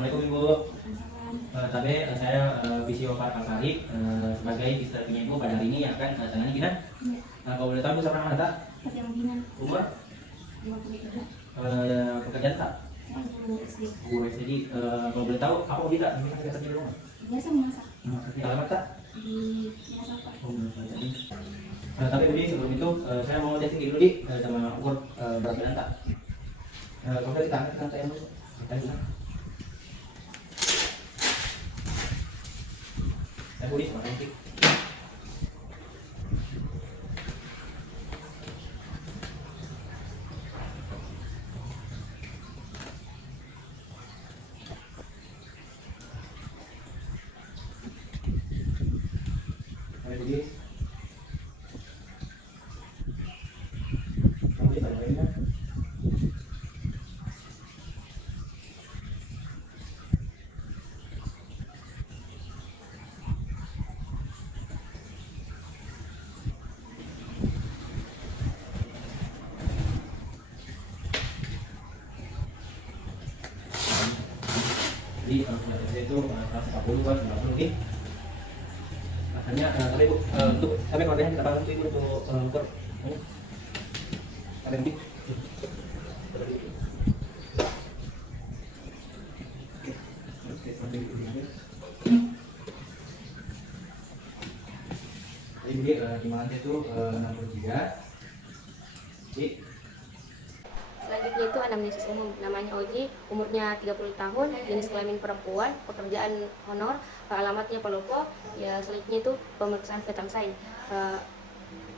Assalamualaikum Ibu. Tapi saya Visio Pak Alfari sebagai fisioterapinya Ibu pada hari ini akan tangani kita. Kalau boleh tahu Bu siapa nama tak? Umur? 53. Pekerjaan tak? Guru SD. Kalau boleh tahu apa hobi tak? Ini kerja di rumah. Biasa memasak Di alamat tak? di Minasaka. Oh, jadi. Tapi Budi sebelum itu saya mau testing dulu di sama ukur berat badan tak? Kalau kita angkat saya dulu. Saya Budi sama Nanti. Saya Budi. Kamu di mana ya? Jadi saya itu 140 kan 90 gitu. Makanya tapi Bu untuk sampai keluarganya kita bantu Ibu untuk ukur. Ada yang Jadi di mana itu 63. Jadi Selanjutnya itu anamnesis umum, namanya Oji, umurnya 30 tahun, jenis kelamin perempuan, pekerjaan honor, alamatnya Palopo. Ya, selanjutnya itu pemeriksaan vital sign.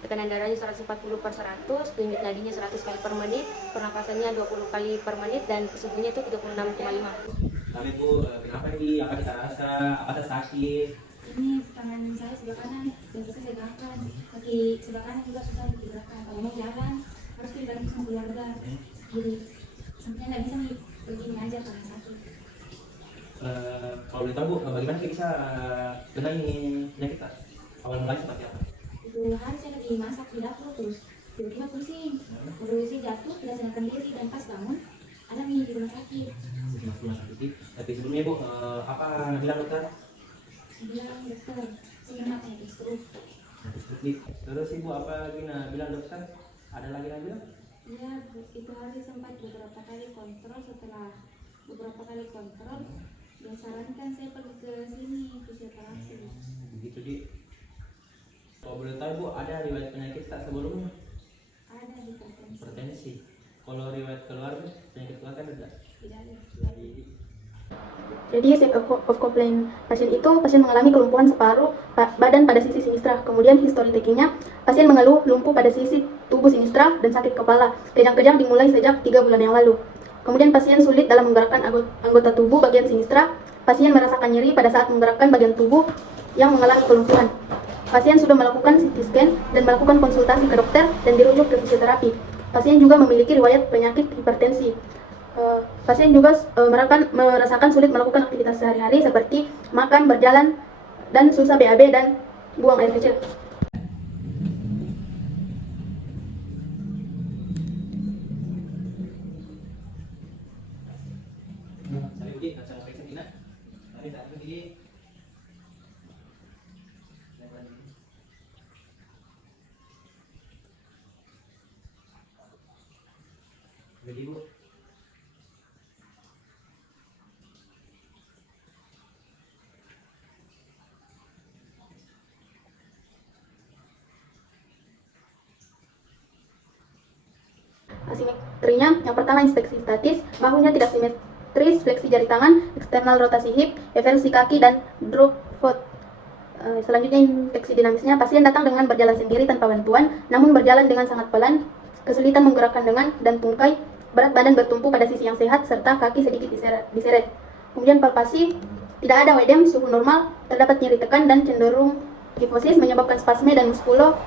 Tekanan darahnya 140/100, denyut nadinya 100 kali per menit, pernapasannya 20 kali per menit, dan suhunya itu 36,5. tapi Bu kenapa ini? Apa kita rasa? Apa sakit? Ini tangan saya sebelah kanan dan susah saya gerakan, kaki sebelah kanan juga susah digerakkan. Kalau mau jalan harus dibantu sama keluarga. Jadi sampai nggak bisa nih begini aja karena sakit. Kalau boleh tahu Bu, bagaimana kita bisa benahi penyakit tak? Awal mulanya seperti apa? Itu hari saya lagi masak di dapur terus tiba-tiba pusing. Kondisi jatuh tidak sadarkan diri dan pas bangun ada nih di rumah sakit. Rumah sakit. Tapi sebelumnya Bu, apa yang bilang dokter? Bilang dokter saya mata di stroke. Terus Ibu apa lagi bilang dokter? Ada lagi yang bilang? Iya, itu hari sempat beberapa kali kontrol. Setelah beberapa kali kontrol dia sarankan saya pergi ke sini fisioterapi. Begitu Di. Kalau boleh tahu Bu, ada riwayat penyakit tak sebelumnya? Ada hipertensi. Hipertensi. Kalau riwayat keluarga, penyakit keluarga ada? Tidak ada. Jadi sign of complaint pasien itu pasien mengalami kelumpuhan separuh badan pada sisi sinistra. Kemudian history takingnya pasien mengeluh lumpuh pada sisi tubuh sinistra dan sakit kepala. Kejang-kejang dimulai sejak 3 bulan yang lalu. Kemudian pasien sulit dalam menggerakkan anggota tubuh bagian sinistra. Pasien merasakan nyeri pada saat menggerakkan bagian tubuh yang mengalami kelumpuhan. Pasien sudah melakukan CT scan dan melakukan konsultasi ke dokter dan dirujuk ke fisioterapi. Pasien juga memiliki riwayat penyakit hipertensi. Pasien juga merasakan sulit melakukan aktivitas sehari-hari seperti makan, berjalan, dan susah BAB dan buang air kecil. Saya Budi, saya mau periksa Tina. Mari saat ini. Jadi Bu. Asimetrinya, yang pertama inspeksi statis, bahunya tidak simetris, fleksi jari tangan, eksternal rotasi hip, eversi kaki, dan drop foot. Selanjutnya inspeksi dinamisnya, pasien datang dengan berjalan sendiri tanpa bantuan, namun berjalan dengan sangat pelan, kesulitan menggerakkan lengan dan tungkai, berat badan bertumpu pada sisi yang sehat, serta kaki sedikit diseret. Kemudian palpasi, tidak ada wedem, suhu normal, terdapat nyeri tekan dan cenderung kifosis menyebabkan spasme dan muskulo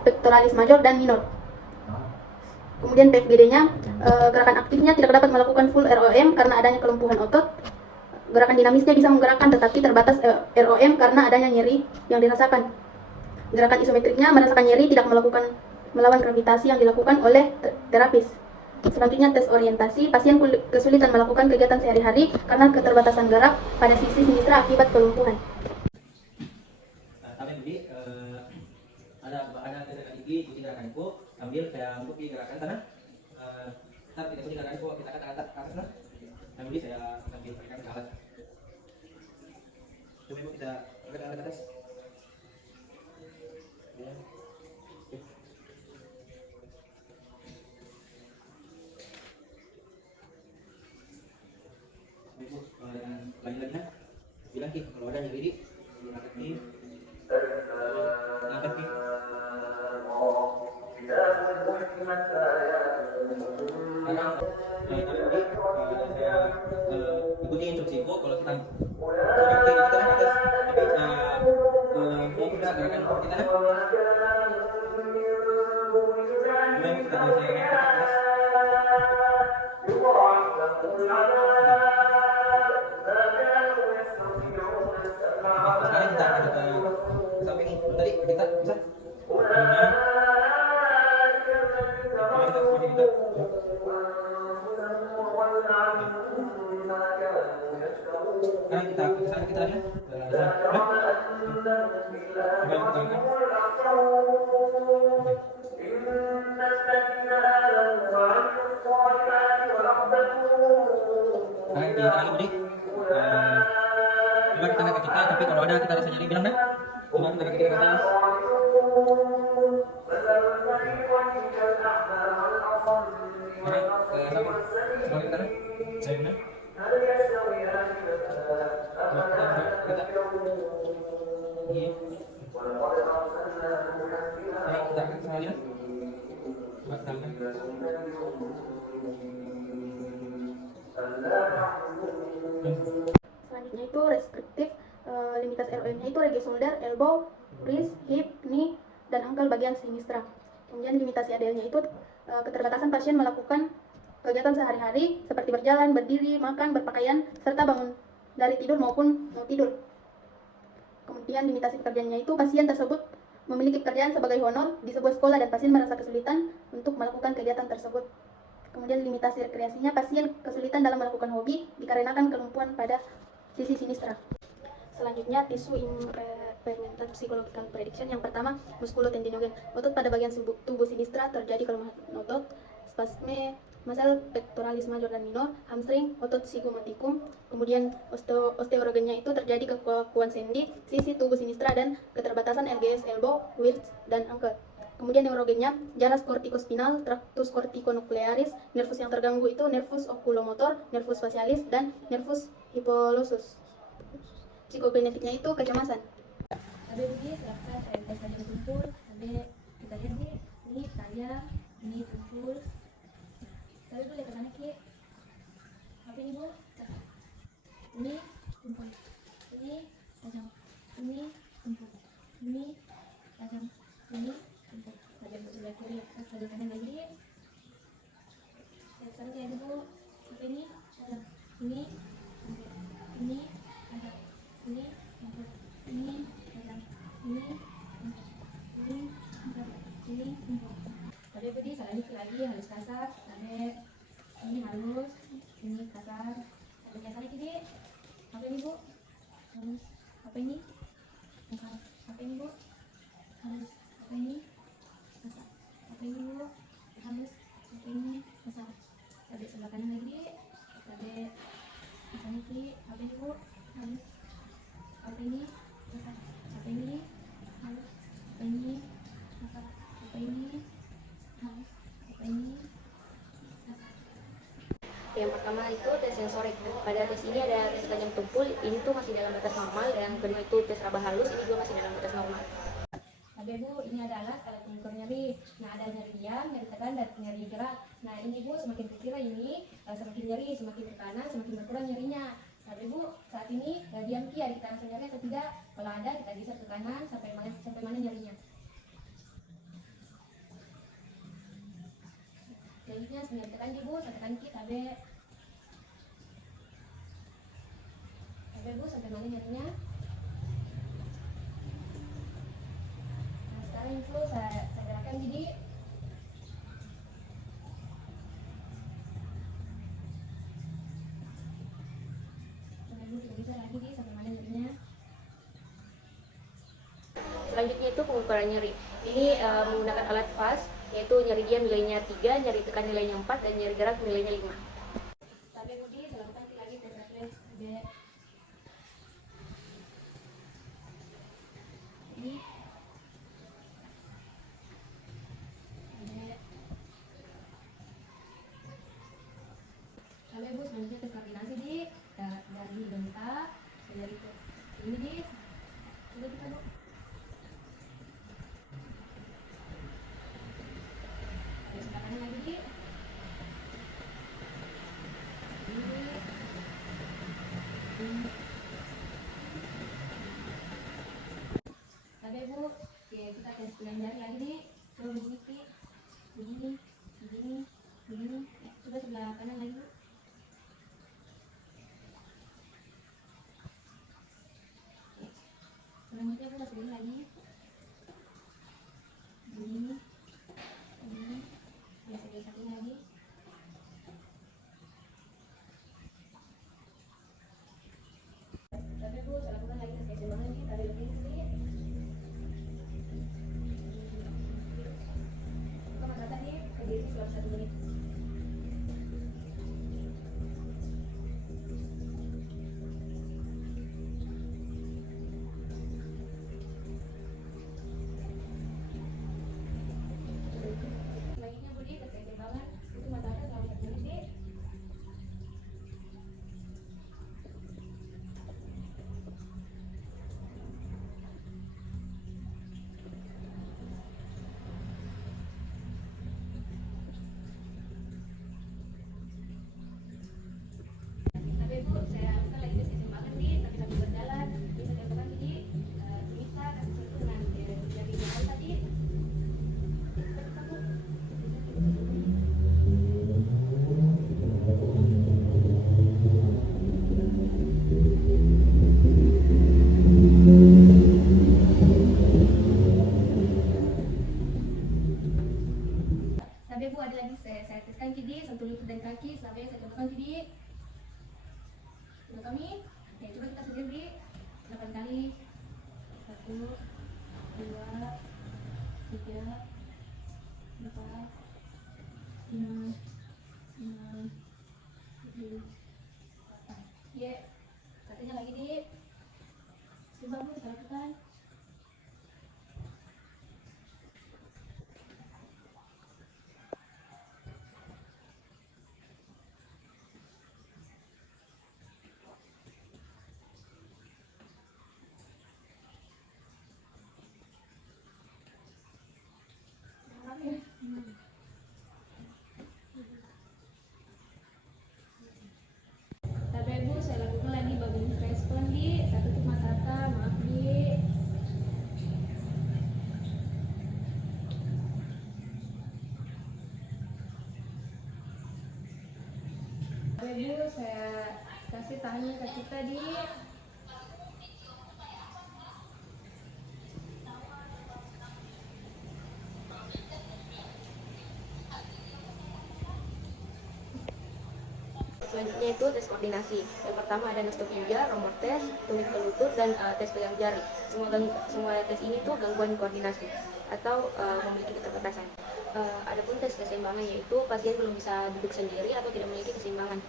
pectoralis major dan minor. Kemudian PFGD-nya, gerakan aktifnya tidak dapat melakukan full ROM karena adanya kelumpuhan otot. Gerakan dinamisnya bisa menggerakkan tetapi terbatas ROM karena adanya nyeri yang dirasakan. Gerakan isometriknya merasakan nyeri tidak melawan gravitasi yang dilakukan oleh terapis. Selanjutnya tes orientasi, pasien kesulitan melakukan kegiatan sehari-hari karena keterbatasan gerak pada sisi sinistra akibat kelumpuhan. Tapi Budi, ada gerakan gigi, ikuti gerakan ibu, ambil kayak untuk di gerakan sana. Ntar kita ikuti gerakan ibu, kita angkat ke atas nah. Nah Budi saya ambil gerakan ke atas. Coba ibu kita angkat ke atas. Ya. Ibu, lanjut lagi nah. Bilang Ki, kalau ada nyeri, angkat Ki. Angkat Ki. Ikuti instruksi ibu kalau kita seperti kita kan atas tapi mau kita gerakan kita kan mulai kita selesai atas sekarang kita ada ke samping ini tadi kita bisa sekarang kita kesana kita lagi sekarang kita lagi Budi coba kita angkat kita tapi kalau ada kita rasa nyeri bilang dah coba kita angkat kita ke atas sekarang ke samping sekarang kita Selanjutnya itu restriktif, limitasi ROM-nya itu regi shoulder, elbow, wrist, hip, knee, dan ankle bagian sinistra. Kemudian limitasi ADL-nya itu keterbatasan pasien melakukan kegiatan sehari-hari seperti berjalan, berdiri, makan, berpakaian, serta bangun dari tidur maupun mau tidur. Kemudian limitasi pekerjaannya itu pasien tersebut memiliki pekerjaan sebagai honor di sebuah sekolah dan pasien merasa kesulitan untuk melakukan kegiatan tersebut. Kemudian limitasi rekreasinya, pasien kesulitan dalam melakukan hobi dikarenakan kelumpuhan pada sisi sinistra. Selanjutnya tisu implemented psychological prediction. Yang pertama, muskulotendinogen. Otot pada bagian tubuh sinistra terjadi kelemahan otot, spasme muscle pectoralis major dan minor, hamstring, otot zygomatikum. Kemudian osteogenesia itu terjadi kekuatan sendi, sisi tubuh sinistra dan keterbatasan LGS elbow, wrist dan ankle. Kemudian neurogenia, jaras kortikospinal, tractus corticonuklearis, nervus yang terganggu itu nervus oculomotor, nervus facialis dan nervus hippolosus. Psikogenetiknya itu kecemasan. Ada begini silakan tes tajam tumpul, ada kita lihat nih, ini tajam, ini tumpul. Tapi dulu lihat ke sana Ki. Apa ini Bu? Ini tumpul. Ini tajam. Ini tumpul. Ini tajam. Ini tumpul. Tajam ke sebelah kiri, ke sebelah kanan lagi. Lihat sana lihat Bu. Apa ini? Tajam. Ini tumpul. Ini tajam. Ini tumpul. Ini tajam. Ini tumpul. Ini tumpul. Ini tumpul. Tadi budi selanjutnya lagi halus kasar, sampai ini halus, ini kasar, sampai kasar lagi. Apa ini Bu? Halus. Apa ini? Kasar. Apa ini Bu? Halus. Apa ini? Kasar. Apa ini Bu? Halus. Apa ini? Kasar. Tadi sebelah kanan lagi. Tadi kasar lagi. Apa ini Bu? Halus. Apa ini? Kasar. Apa ini? Halus. Apa ini? Kasar. Apa ini? Yang pertama itu tes sensorik. Pada tes ini ada tes tajam tumpul, ini tuh masih dalam batas normal. Yang kedua itu tes raba halus, ini juga masih dalam batas normal. Tapi Bu, ini ada alat alat mengukur nyeri. Nah, ada nyeri diam, nyeri tekan, dan nyeri gerak. Nah, ini Bu, semakin kecil ini semakin nyeri, semakin ke kanan semakin berkurang nyerinya. Tapi Bu, saat ini diam Ki, ada kita rasa nyeri atau tidak? Kalau ada, kita geser ke kanan sampai mana nyerinya. Selanjutnya nyeri tekan Bu, tekan Ki, tabe Bu, sampai mana nyerinya? Nah, sekarang itu saya gerakan jadi pada nyeri. Ini menggunakan alat FAS, yaitu nyeri diam nilainya 3, nyeri tekan nilainya 4, dan nyeri gerak nilainya 5. Tapi kemudian dilakukan lagi tes refleks ada ini ada. Lalu ibu selanjutnya tes koordinasi di dari bentak dari ini di sudah kita bu. Ada sebelah kanan lagi di Tapi bu, ya kita tes pegang jari lagi nih. Coba begini, begini, begini, begini. Coba sebelah kanan lagi bu. Selanjutnya bu tes begini lagi. Begini, begini. Ya sebelah satu lagi. Tapi bu, saya lakukan lagi tes keseimbangan nih. Tadi lebih sedikit. Tadi berdiri selama 1 menit. Selanjutnya Budi tes keseimbangan. Itu matahari selama 1 menit. Tapi bu, saya lakukan lagi tes keseimbangan nih, tapi sambil berjalan bisa dilakukan jadi bisa kasih sentuhan dari jauh tadi. Tapi bu, ada lagi saya teskan jadi sentuh lutut dan kaki sampai saya contohkan jadi. Untuk kami, ya coba kita sendiri 8 kali. 1, 2, 3, 4, 5, 6, 7, 8. Ya, katanya lagi di. Coba bu, kita lakukan. Tapi bu, saya lakukan lagi bagian respon di. Saya tutup mata, maaf di. Tapi bu, saya kasih tangan ke kita di. Selanjutnya itu tes koordinasi. Yang pertama ada nostokinja, romor tes, tumit ke lutut, dan tes pegang jari. Semua tes ini tuh gangguan koordinasi atau memiliki keterbatasan. Adapun tes keseimbangan yaitu pasien belum bisa duduk sendiri atau tidak memiliki keseimbangan.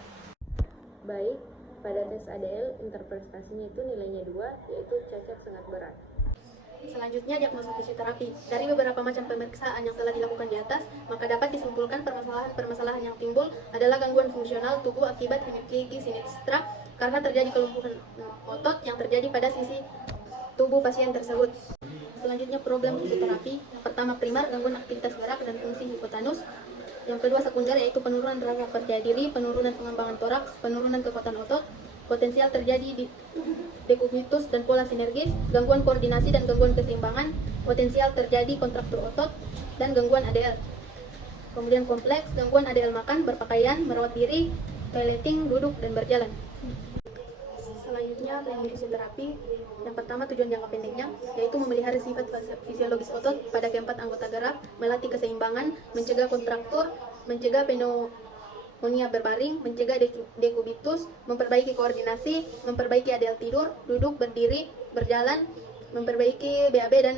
Baik, pada tes ADL interpretasinya itu nilainya 2, yaitu cacat sangat berat. Selanjutnya diagnosa fisioterapi. Dari beberapa macam pemeriksaan yang telah dilakukan di atas, maka dapat disimpulkan permasalahan yang timbul adalah gangguan fungsional tubuh akibat hemiplegia sinistra karena terjadi kelumpuhan otot yang terjadi pada sisi tubuh pasien tersebut. Selanjutnya problem fisioterapi. Yang pertama primar, gangguan aktivitas gerak dan fungsi hipotanus. Yang kedua sekunder, yaitu penurunan rasa percaya diri, penurunan pengembangan toraks, penurunan kekuatan otot, potensial terjadi di dekubitus dan pola sinergis, gangguan koordinasi dan gangguan keseimbangan, potensial terjadi kontraktur otot, dan gangguan ADL. Kemudian kompleks, gangguan ADL makan, berpakaian, merawat diri, toileting, duduk, dan berjalan. Selanjutnya, teknik fisioterapi. Yang pertama, tujuan jangka pendeknya, yaitu memelihara sifat fisiologis otot pada keempat anggota gerak, melatih keseimbangan, mencegah kontraktur, mencegah pneumonia berbaring, mencegah dekubitus, memperbaiki koordinasi, memperbaiki ADL tidur, duduk, berdiri, berjalan, memperbaiki BAB dan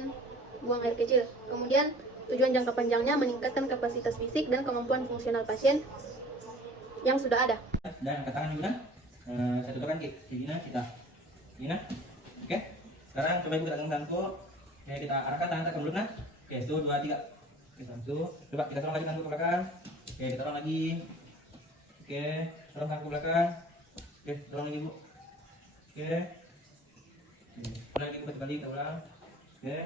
buang air kecil. Kemudian tujuan jangka panjangnya meningkatkan kapasitas fisik dan kemampuan fungsional pasien yang sudah ada. Dan angkat tangan juga. Saya tutupkan kayak gini kita. Gini. Oke. Sekarang coba ibu kita tanganku. Oke, kita arahkan tangan ke mulut. Oke, 1 2 3. Oke, 1. Coba kita tolong lagi tangan ke belakang. Oke, kita tolong lagi. Oke, tolong tangan ke belakang. Oke, tolong lagi, Bu. Oke. Ulang lagi buka kali, kita ulang. Oke.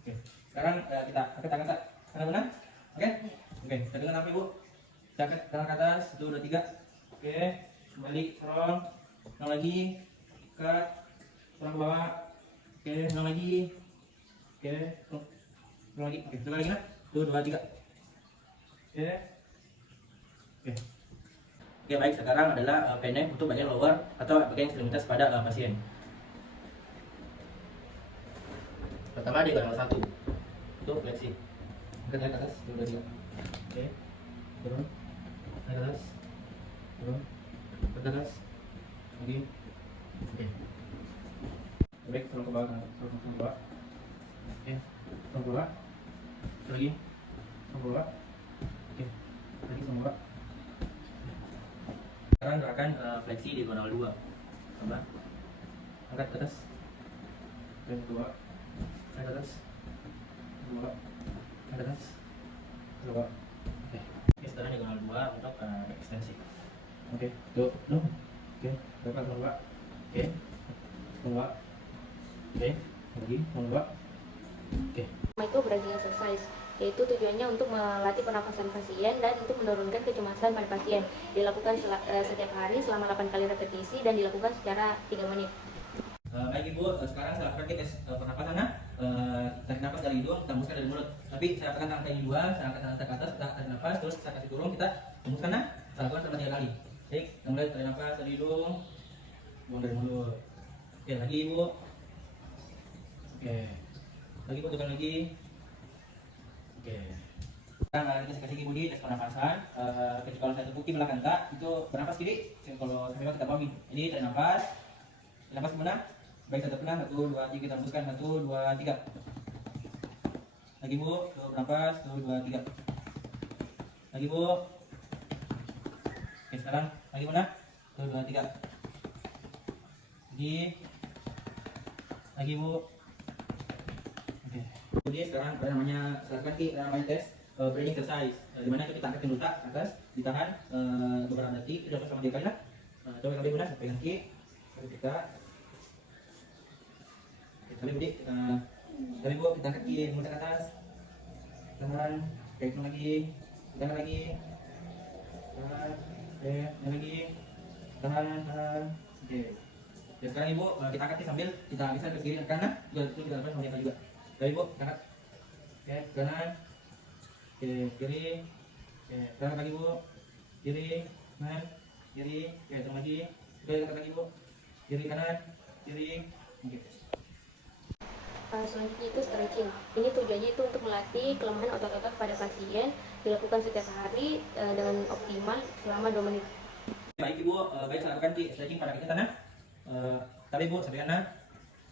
Oke. Sekarang kita angkat tangan tak kanan benar. Oke. Oke, kita dengar apa, Ibu? Kita angkat tangan ke atas, 1 2 3. Oke. Kembali, sorong. Ulang lagi. Ikat. Sorong ke bawah. Oke, ulang lagi. Oke. Ulang lagi. Oke, coba lagi nah. 1 2 3. Oke. Oke. Oke, baik, sekarang adalah pendek untuk bagian lower atau bagian ekstremitas pada pasien. Pertama di barang 1 untuk fleksi. Angkat ke atas, 2 2 3. Oke. Turun. Naik ke atas. Turun. Ke atas. Lagi. Oke. Baik, turun ke bawah, turun ke bawah. Oke. Turun ke bawah. Lagi. Turun ke bawah. Oke. Lagi turun ke bawah. Sekarang gerakan fleksi di diagonal 2. Coba. Angkat ke atas. Dan kedua. Angkat ke atas. Kedua. Angkat ke atas. Kedua. Oke. Oke, sekarang diagonal 2 untuk ekstensi. Oke. Tuh. Oke. Gerakan kedua. Oke. Kedua. Oke. Lagi. Kedua. Oke. Itu brazing exercise, yaitu tujuannya untuk melatih pernapasan pasien dan untuk menurunkan kecemasan pada pasien. Dilakukan setiap hari selama 8 kali repetisi dan dilakukan secara 3 menit. Baik Ibu, sekarang saya lakukan tes pernapasan. Tarik nafas dari hidung, kita hembuskan dari mulut. Tapi saya lakukan tangan kaki 2, saya angkat tangan ke atas, kita tarik nafas, terus kita kasih turun, kita hembuskan. Saya lakukan selama 3 kali. Baik, kita mulai tarik nafas dari hidung, buang dari mulut. Oke, lagi Ibu. Oke. Lagi Ibu, tekan lagi. Oke. Sekarang kita kasih budi tes pernapasan. Kalau saya tepuki belakang tak, itu bernapas kiri. Kalau saya memang kita pahami. Jadi tarik nafas. Nafas kemana? Baik, satu kena, 1 2 3, kita hembuskan 1 2 3. Lagi Bu, bernapas 1 2 3. Lagi Bu. Oke, sekarang lagi mana? 1 2 3. Lagi Bu. Oke. Kemudian sekarang ada namanya namanya tes breathing exercise. Di mana kita angkat dulu tak atas, ditahan beberapa detik, kita sama 3 kali lah. Coba kali benar, pegang kaki, kita. Kali budi, kali Bu, kita angkat kaki, mulut ke atas, tahan, kayak lagi, tahan lagi, tahan, tahan lagi, tahan, oke. Dan sekarang Ibu kita angkat sambil kita bisa ke kiri dan kanan, juga dapat melihat juga. Dari Ibu, kita angkat, oke, kanan, oke, kiri, oke, kanan lagi Bu, kiri, kanan, kiri, oke, turun lagi, oke, angkat lagi Bu, kiri kanan, kiri, oke. Selanjutnya itu stretching. Ini tujuannya itu untuk melatih kelemahan otot-otot pada pasien. Dilakukan setiap hari dengan optimal selama 2 menit. Baik Ibu, baik saya lakukan stretching pada kaki tanah. Tapi Bu, sampai kanan,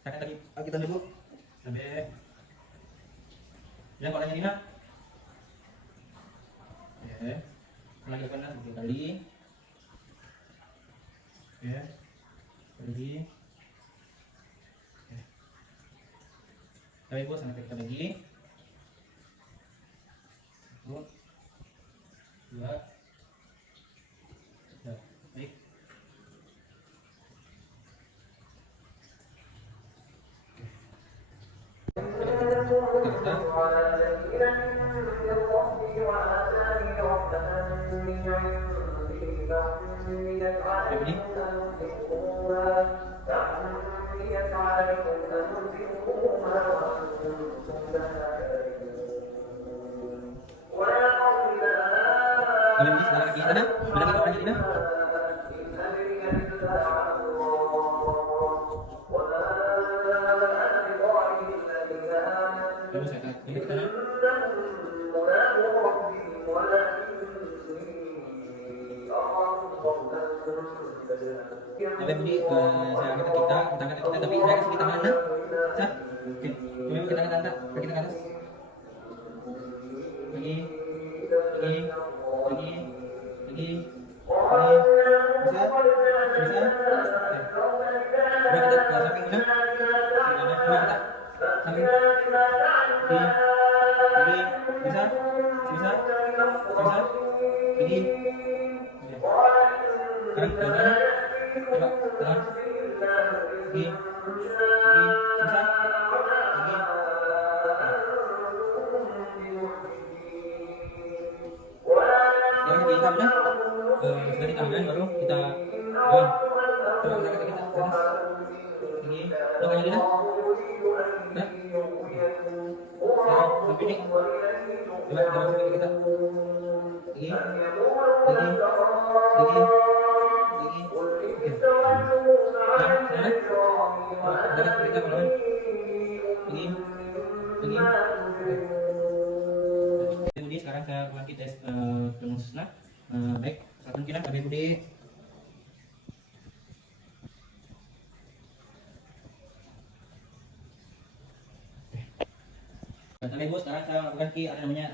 kaki tanah Bu, sampai. Yang orangnya Dina. Oke, lagi kanan 2 kali. Oke, lagi. Tapi Bu, sampai kita bagi 1 2 3. Baik. Kalau ini sebelah kaki sana, sebelah kaki orang Dina. Lalu saya tarik ke kanan. Tapi budi saya angkat kita, tapi saya kasih kita mana? Sah. Oke. Coba kita angkat kaki ke atas. Lagi. Bisa? Bisa? Oke. Coba kita ke samping Gina. Coba kita samping. Lagi. Bisa? Bisa? Bisa? Lagi. Oke. Sekarang ke sana. Coba tenang. Lagi. Bisa? Lagi. Sekarang kita udah sudah ditahan, baru kita on. Coba kita ke atas. Lagi. Lo kayak gini. Nah. Sekarang sampai ini. Coba sampai kita. Lagi. Oke. Nah, sana. Coba kita melawan. Lagi. Oke. Budi, sekarang saya bangkit tes pemusnah. Baik, silakan kita Kabeh Budi. Sampai Ibu, sekarang saya lakukan ki ada namanya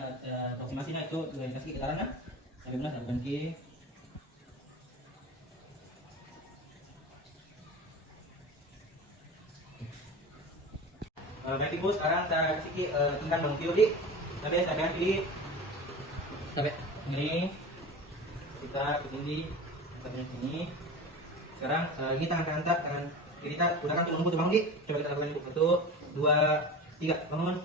aproksimasinya itu organisasi kitaran. Sampai benar saya lakukan ki. Baik Ibu, sekarang saya kasih ki tingkat Bang Tio di. Sampai saya pegang kiri. Sampai ini. Kita ke sini. Sampai sini. Sekarang ini tangan kiri kita gunakan untuk lembut bangun di. Coba kita lakukan Ibu. 1, 2, 3, bangun.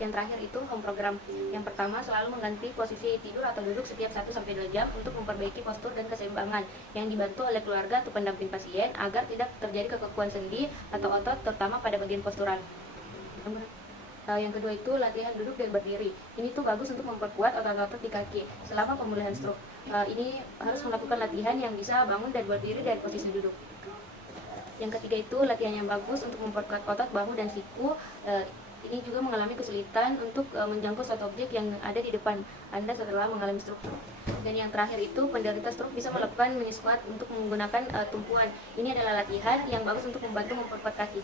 Yang terakhir itu home program. Yang pertama, selalu mengganti posisi tidur atau duduk setiap 1-2 jam untuk memperbaiki postur dan keseimbangan, yang dibantu oleh keluarga atau pendamping pasien agar tidak terjadi kekakuan sendi atau otot, terutama pada bagian postural. Yang kedua itu latihan duduk dan berdiri. Ini tuh bagus untuk memperkuat otot-otot di kaki selama pemulihan stroke. Ini harus melakukan latihan yang bisa bangun dan berdiri dari posisi duduk. Yang ketiga itu latihan yang bagus untuk memperkuat otot bahu dan siku. Ini juga mengalami kesulitan untuk menjangkau suatu objek yang ada di depan Anda setelah mengalami stroke. Dan yang terakhir itu penderita stroke bisa melakukan mini squat untuk menggunakan tumpuan. Ini adalah latihan yang bagus untuk membantu memperkuat kaki.